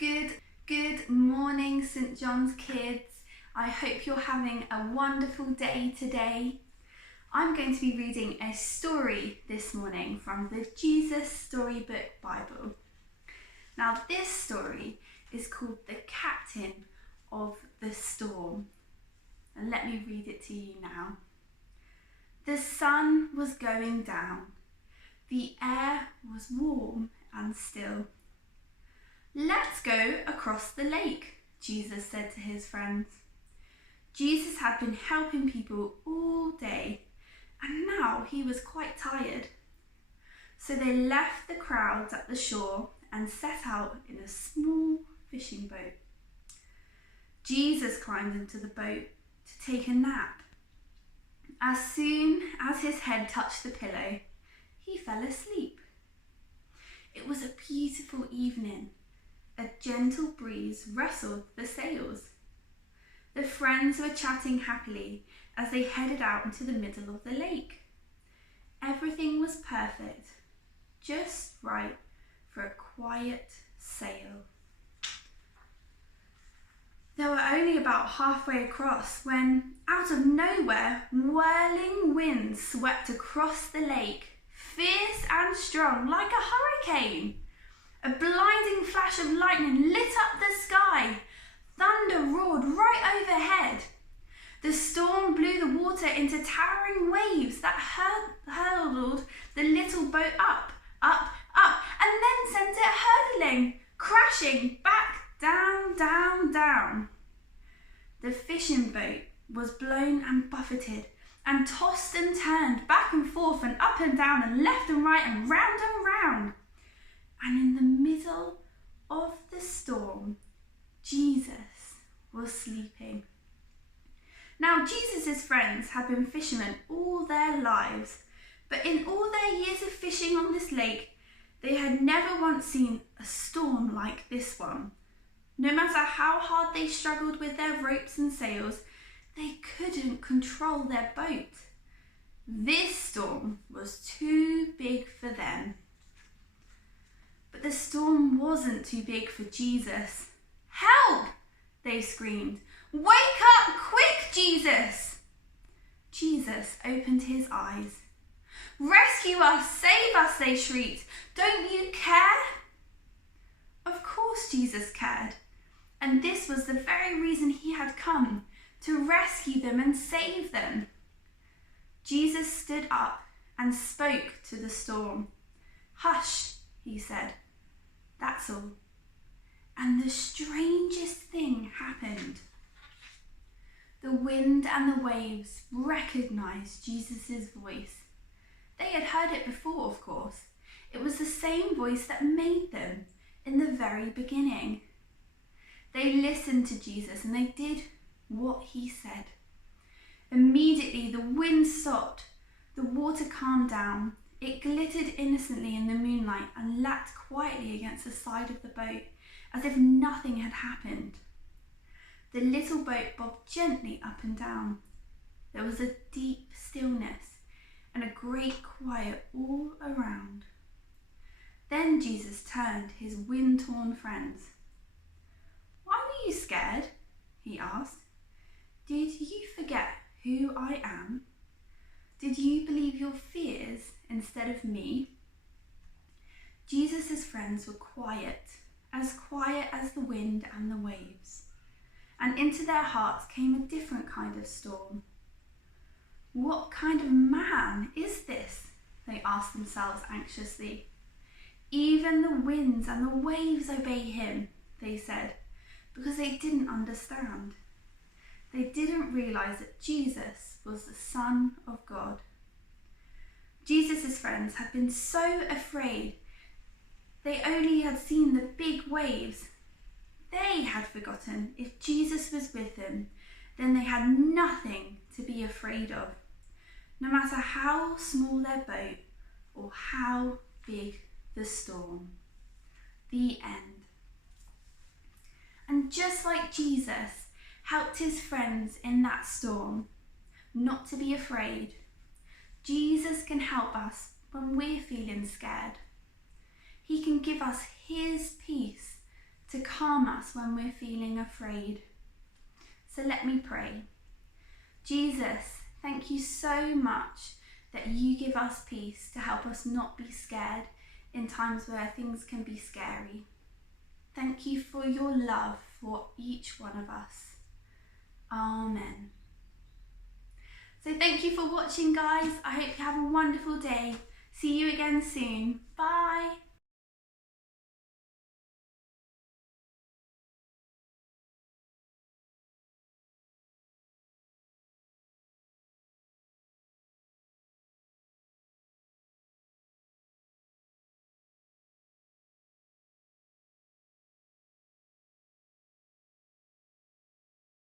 Good morning, St. John's kids. I hope you're having a wonderful day today. I'm going to be reading a story this morning from the Jesus Storybook Bible. Now, this story is called The Captain of the Storm. And let me read it to you now. The sun was going down. The air was warm and still. "Let's go across the lake," Jesus said to his friends. Jesus had been helping people all day, and now he was quite tired. So they left the crowds at the shore and set out in a small fishing boat. Jesus climbed into the boat to take a nap. As soon as his head touched the pillow, he fell asleep. It was a beautiful evening. A gentle breeze rustled the sails. The friends were chatting happily as they headed out into the middle of the lake. Everything was perfect, just right for a quiet sail. They were only about halfway across when, out of nowhere, whirling winds swept across the lake, fierce and strong like a hurricane. A blinding flash of lightning lit up the sky. Thunder roared right overhead. The storm blew the water into towering waves that hurled the little boat up, and then sent it hurtling, crashing back down. The fishing boat was blown and buffeted and tossed and turned back and forth and up and down and left and right and round. And in the middle of the storm, Jesus was sleeping. Now, Jesus' friends had been fishermen all their lives, but in all their years of fishing on this lake, they had never once seen a storm like this one. No matter how hard they struggled with their ropes and sails, they couldn't control their boat. This storm was too big for them. But the storm wasn't too big for Jesus. "Help!" they screamed. "Wake up quick, Jesus!" Jesus opened his eyes. "Rescue us! Save us!" they shrieked. "Don't you care?" Of course Jesus cared, and this was the very reason he had come, to rescue them and save them. Jesus stood up and spoke to the storm. "Hush," he said. "That's all." And the strangest thing happened. The wind and the waves recognized Jesus' voice. They had heard it before, of course. It was the same voice that made them in the very beginning. They listened to Jesus and they did what he said. Immediately the wind stopped, the water calmed down. It glittered innocently in the moonlight and lapped quietly against the side of the boat, as if nothing had happened. The little boat bobbed gently up and down. There was a deep stillness and a great quiet all around. Then Jesus turned to his wind-torn friends. "Why were you scared?" he asked. "Did you forget who I am? Did you believe your fears instead of me?" Jesus' friends were quiet as the wind and the waves. And into their hearts came a different kind of storm. "What kind of man is this?" they asked themselves anxiously. "Even the winds and the waves obey him," they said, because they didn't understand. They didn't realize that Jesus was the Son of God. Jesus' friends had been so afraid. They only had seen the big waves. They had forgotten if Jesus was with them, then they had nothing to be afraid of, no matter how small their boat or how big the storm. The end. And just like Jesus helped his friends in that storm not to be afraid, Jesus can help us when we're feeling scared. He can give us his peace to calm us when we're feeling afraid. So let me pray. Jesus, thank you so much that you give us peace to help us not be scared in times where things can be scary. Thank you for your love for each one of us. Amen. So thank you for watching, guys. I hope you have a wonderful day. See you again soon. Bye.